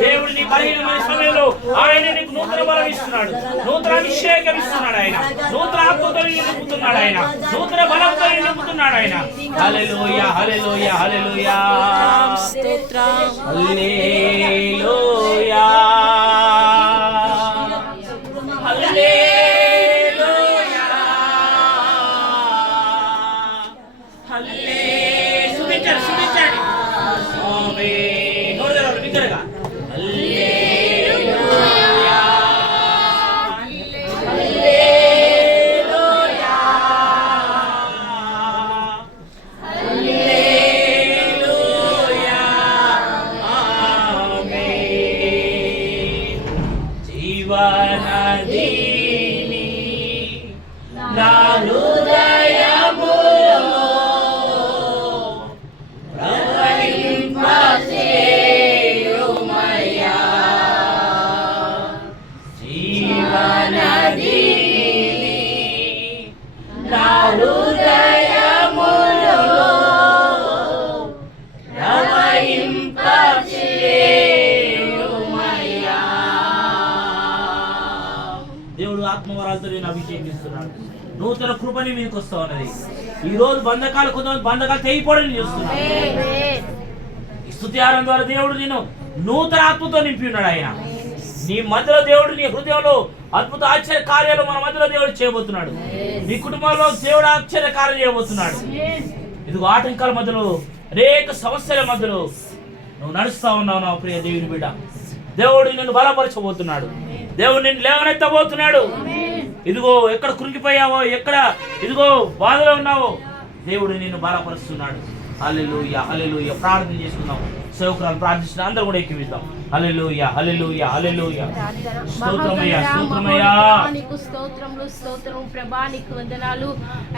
దేవుడిని బలహీనమైన సమయంలో ఆయన నీకు నూతన బలం ఇస్తున్నాడు, నూతన అభిషేకం ఇస్తున్నాడు, ఆయన నూతన ఆత్మతో నింపుతున్నాడు, ఆయన నూతన బలంతో నింపుతున్నాడు ఆయన. హల్లెలూయా హల్లెలూయా హల్లెలూయా హల్లెలూయా హల్లెలూయా హల్లెలూయా. సుమించండి సుమించండి ఆమేన్. నోరు బిగ్గరగా హల్లెలూయా హల్లెలూయా హల్లెలూయా ఆమేన్. జీవనదిని నా హృదయములో ప్రవహింపచేయుమయ్యా. జీవనదిని నా హృదయములో ప్రవహింపచేయుమయ్యా. దేవుడు ఆత్మవరాలతో నేను అభిషేకిస్తున్నాడు. నూతన కృపని మీకు వస్తా ఉన్నది. ఈ రోజు బంధకాలు కొంతమంది బంధకాలు తెగిపోవడం చూస్తున్నాడు. ఈ స్తుతి ఆరాధన ద్వారా దేవుడు నేను నూతన ఆత్మతో నింపి ఉన్నాడు. ఆయన నీ మధ్యలో దేవుడు నీ హృదయంలో అద్భుత ఆశ్చర్య కార్యాలు మన మధ్యలో దేవుడు చేయబోతున్నాడు. నీ కుటుంబంలో దేవుడు ఆశ్చర్య కార్యాలు చేయబోతున్నాడు. ఇదిగో ఆటంకాల మధ్యలో అనేక సమస్యల మధ్యలో నువ్వు నడుస్తా ఉన్నావు నా ప్రియ దేవుని బిడ్డ. దేవుడు నిన్ను బలపరచబోతున్నాడు. దేవుడు నిన్ను లేవనెత్తబోతున్నాడు. ఇదిగో ఎక్కడ కృంగిపోయావో, ఎక్కడ ఇదిగో బాధలో ఉన్నావో దేవుడు నిన్ను బలపరుస్తున్నాడు. హల్లెలూయా హల్లెలూయా. ప్రార్థన చేసుకుందాం. సేవకురాలు ప్రార్థిస్తున్నా, అందరూ కూడా ఎక్కివిద్దాం. హల్లెలూయా హల్లెలూయా హల్లెలూయా. స్తోత్రమయ్యా స్తోత్రమయ్యా. నీకు స్తోత్రములు స్తోత్రము ప్రభా, నీకు వందనాలు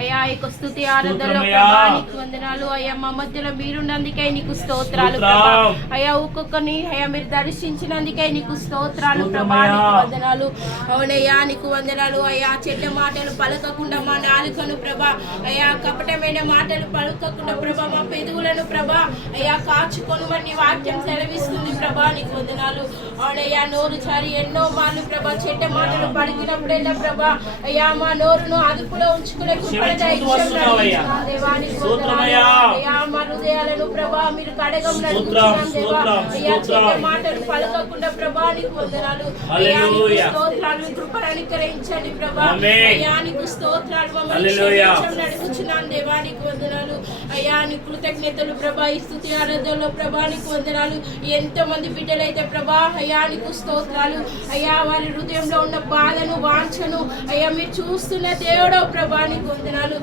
అయ్యా. నీకు స్తుతి ఆరాధనలో ప్రభా నీకు వందనాలు అయ్యా. మా మధ్యలో మీరున్నందుకే నీకు స్తోత్రాలు ప్రభా అయ్యా. ఒక్కొక్కరిని అయ్యా మీరు దర్శించినందుకే నీకు స్తోత్రాలు ప్రభా, నీకు వందనాలు. అవునయ్యా నీకు వందనాలు అయ్యా. చెడ్డ మాటలు పలకకుండా మా నాలుకను ప్రభా అయ్యా, కపటమైన మాటలు పలకకుండా ప్రభా మా పెదవులను ప్రభా అయ్యా కాచుకొని నీ వాక్యం సెలవిస్తుంది ప్రభా, నీకు వందనాలు. అవునయ్యా నోరు చారి ఎన్నో మార్లు ప్రభా చెడ్డ మాటలు పలికినప్పుడైనా ప్రభా అయ్యా మా నోరును అదుపులో ఉంచుకునే మా హృదయాలను ప్రభా మీరు కడగం అయ్యా. చెడ్డ మాటలు పలకకుండా ప్రభా నీకు వందనాలు అయ్యా. నీకు స్తోత్రాలు కృపను అనుగ్రహించండి ప్రభా అయ్యా. నీకు స్తోత్రాలు నడుచున్నాను దేవా, నీకు వందనాలు అయ్యా. నీ కృతజ్ఞతలు ప్రభా. ఈ స్తుతి ఆరాధనలో ప్రభా నీకు వందనాలు. ఎంతో మంది బిడ్డలైతే ప్రభా అయ్యా నీకు స్తోత్రాలు అయ్యా. వారి హృదయంలో ఉన్న బాధను వాంఛను అయ్యా మీరు చూస్తున్న దేవుడో ప్రభా నీకు వందనాలు.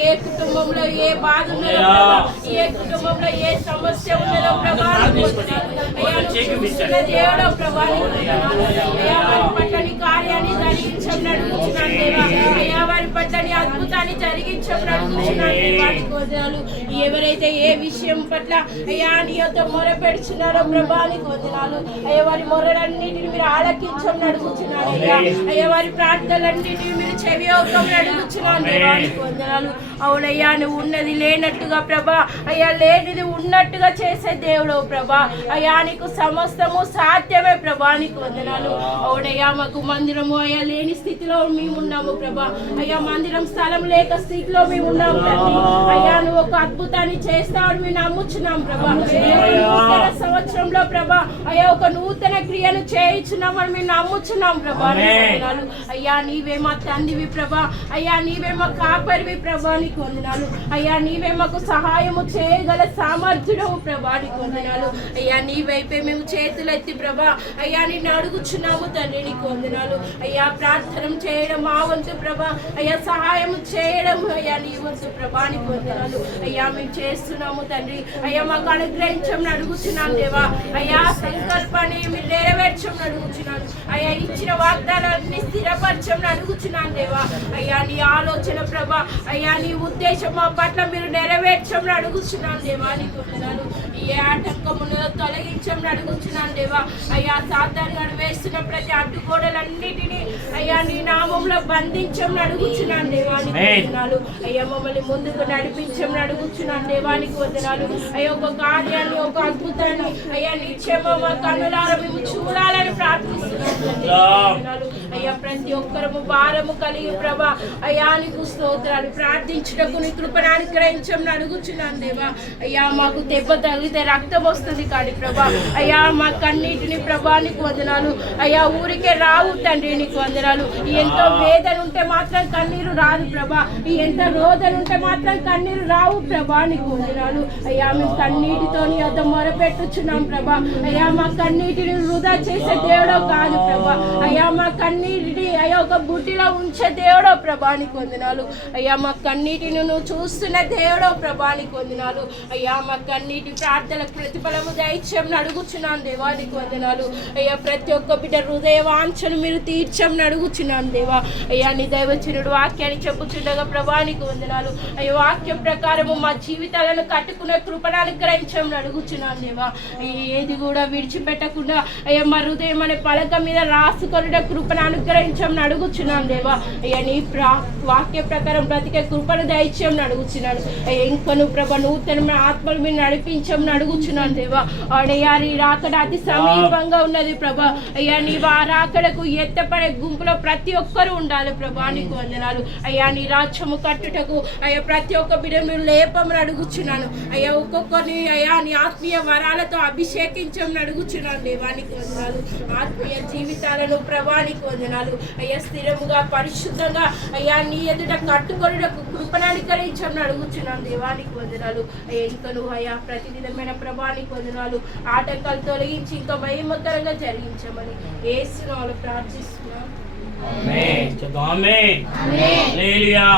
ఏ కుటుంబంలో ఏ బాధ ఉన్నదో ప్రభా, ఏ కుటుంబంలో ఏ సమస్య ఉన్నదో ప్రభా నీకు వందనాలు అయ్యా. చూస్తున్న దేవుడో ప్రభా నీకు వందనాలు అయ్యా. వారి పట్ల నీ కార్యాన్ని జరిగించమని అడుగుతున్నాను దేవా అయ్యా. వారి పట్ల నీ అద్భుతాన్ని జరిగించమని అడుగుతున్నాను దేవా నీకు వందనాలు. ఎవరైతే ఏ విషయం పట్ల అయ్యా నీతో మొరపెడుచున్నారో ప్రభా నీకు వందనాలు అయ్యా. వారి మొరలన్నిటిని మీరు ఆలకించమని అడుగుతున్నాను అయ్యా. అయ్యా వారి ప్రార్థనలన్నిటిని మీరు చెవి ఒక్కమని అడుగుచున్నాను దేవానికి వందనాలు. అవునయ్యా, నువ్వు ఉన్నది లేనట్టుగా ప్రభా, అయ్యా లేనిది ఉన్నట్టుగా చేసే దేవుడు ప్రభా. అయ్యా నీకు సమస్తము సాధ్యమే ప్రభా, నీకు వందనాలు. అవునయ్యా, మాకు మందిరము అయ్యా లేని స్థితిలో మేము ఉన్నాము ప్రభా. అయ్యా మందిరం స్థలం లేక స్థితిలో మేము ఉన్నాము తండ్రి. అయ్యా నువ్వు ఒక అద్భుతాన్ని చేస్తావని మేము నమ్ముచున్నాం ప్రభా. నూతన సంవత్సరంలో ప్రభా అయ్యా ఒక నూతన క్రియను చేయించున్నామని మేము నమ్ముచున్నాం ప్రభా. అయ్యా నీవే మా తండ్రివి ప్రభా. అయ్యా నీవే మా కాపరివి ప్రభా, నీకు వందనాలు. అయ్యా నీవే మాకు సహాయము చేయగల సామర్థ్యుడవు ప్రభా, నీకు వందనాలు. అయ్యా నీ వైపే మేము చేతులెత్తి ప్రభా అయ్యా నిన్ను అడుగుచున్నాము తండ్రి, నీకు వందనాలు. అయ్యా ప్రార్థన చేయడం మా వంతు ప్రభా, అయ్యా సహాయం చేయడం అయ్యా నీ వంతు ప్రభా, నీకు వందనాలు. అయ్యా మేము చేస్తున్నాము తండ్రి. అయ్యా మాకు అనుగ్రహించమని అడుగుచున్నాం దేవా. అయ్యా సంకల్పాన్ని మీరు నెరవేర్చమని అడుగుచున్నాను. అయ్యా ఇచ్చిన వాగ్దానాన్ని స్థిరపరచమని అడుగుచున్నాను దేవా. అయ్యా నీ ఆలోచన ప్రభా, అయ్యా నీ ఉద్దేశం మా పట్ల మీరు నెరవేర్చమని అడుగుచున్నాను దేవా, నీకు వందనాలు. ఏ ఆటంకమును తొలగించమని అడుగుచున్నాను దేవా. అయ్యా సాతాను గారు వేస్తున్న ప్రతి అడ్డుగోడలన్నిటినీ అయ్యా నీ నామంలో బంధించమని అడుగుచున్నాను దేవా, నీకు వందనాలు. అయ్యా మమ్మల్ని ముందుకు నడిపించమని అడుగుచున్నాను దేవా, నీకు వందనాలు. అయ్యా ఒక కార్యాన్ని ఒక అద్భుతాన్ని అయ్యా నిత్యము మా కన్నులారా మేము చూడాలని ప్రార్థిస్తున్నాను. అయ్యా ప్రతి ఒక్కరము భారము కలిగి ప్రభా అయ్యా నీకు స్తోత్రాలు. ప్రార్థించుటకు నీ కృపను అనుగ్రహించమని అడుగుచున్నాను దేవా. అయ్యా మాకు దెబ్బ తగిలితే రక్తం వస్తుంది కాడి ప్రభా. అయ్యా మా కన్నీటిని ప్రభా నీకు వందనాలు. అయ్యా ఊరికే రావు తండ్రి, నీకు వందనాలు. ఎంతో వేదన ఉంటే మాత్రం కన్నీరు రాదు ప్రభా. ఎంత రోదన ఉంటే మాత్రం కన్నీరు రావు ప్రభా, నీకు వందనాలు. అయ్యా మేము కన్నీటితో నీ వద్ద మొరపెట్టుచున్నాం ప్రభా. అయ్యా మా కన్నీటిని వృధా చేసే దేవుడో కాదు ప్రభా. అయ్యా మా కన్నీటిని అయ్యా ఒక బుట్టిలో ఉంచే దేవుడో ప్రభా, నీకు వందనాలు. అయ్యా మా కన్నీటిని నువ్వు చూస్తున్న దేవుడో ప్రభా, నీకు వందనాలు. అయ్యా మా కన్నీటి ప్రార్థనలకు ప్రతిఫలము దయచేయమని అడుగుచున్నాను దేవా, నీకు వందనాలు. అయ్యా ప్రతి ఒక్క బిడ్డ హృదయ వాంఛను మీరు తీర్చమని అడుగుచున్నాను దేవా. అయ్యా నీ దైవచనుడు వాక్యాన్ని చెప్పుచుండగా ప్రభా, నీకు వందనాలు. అయ్యా వాక్యం ప్రకారము మా జీవితాలను కట్టుకునే కృపను అనుగ్రహించమని అడుగుచున్నాను దేవా. ఏది కూడా విడిచిపెట్టకుండా అయ్యా మా హృదయం అనే పలక మీద రాసుకొనుట కృపను అనుగ్రహించమని అడుగుచున్నాను దేవా. అయ్యా నీ వాక్య ప్రకారం బ్రతికే కృపను దయచేయమని అడుగుచున్నాను. అయ్యా ఇంకను ప్రభా నూతనమైన ఆత్మలు మీరు నడిపించమని అడుగుచున్నాను దేవా. అయ్యా నీ రాకడ అతి సమీపంగా ఉన్నది ప్రభా. అయ్యా నీ రాకడకు ఎత్తపడే గుంపులో ప్రతి ఒక్కరు ఉండాలి ప్రభా, నీకు వందనాలు. అయ్యా నీ రాజ్యము కట్టుటకు అయ్యా ప్రతి ఒక్క బిడ్డ మీరు లేపమని అడుగుచున్నాను. అయ్యా ఒక్కొక్కరిని అయ్యా నీ ఆత్మీయ వరాలతో అభిషేకించమని అడుగుచున్నాను దేవా, నీకు వందనాలు. ఆత్మీయ జీవితాలను ప్రభా, నీకు వందనాలు. అయ్యా స్థిరముగా పరిశుద్ధంగా అయ్యా నీ ఎదుట కట్టుకొనుటకు కృపను అనుగ్రహించమని అడుగుచున్నాను దేవా, నీకు వందనాలు. అయ్యా ఇంకా నువ్వు అయ్యా ప్రతిదినమైన ప్రభా, నీకు వందనాలు. ఆటంకాలు తొలగించి ఇంకా మహిమకరంగా జరిగించమని యేసు నామములో ప్రార్థిస్తున్నాను. ఆమేన్. ఆమేన్. హల్లెలూయా.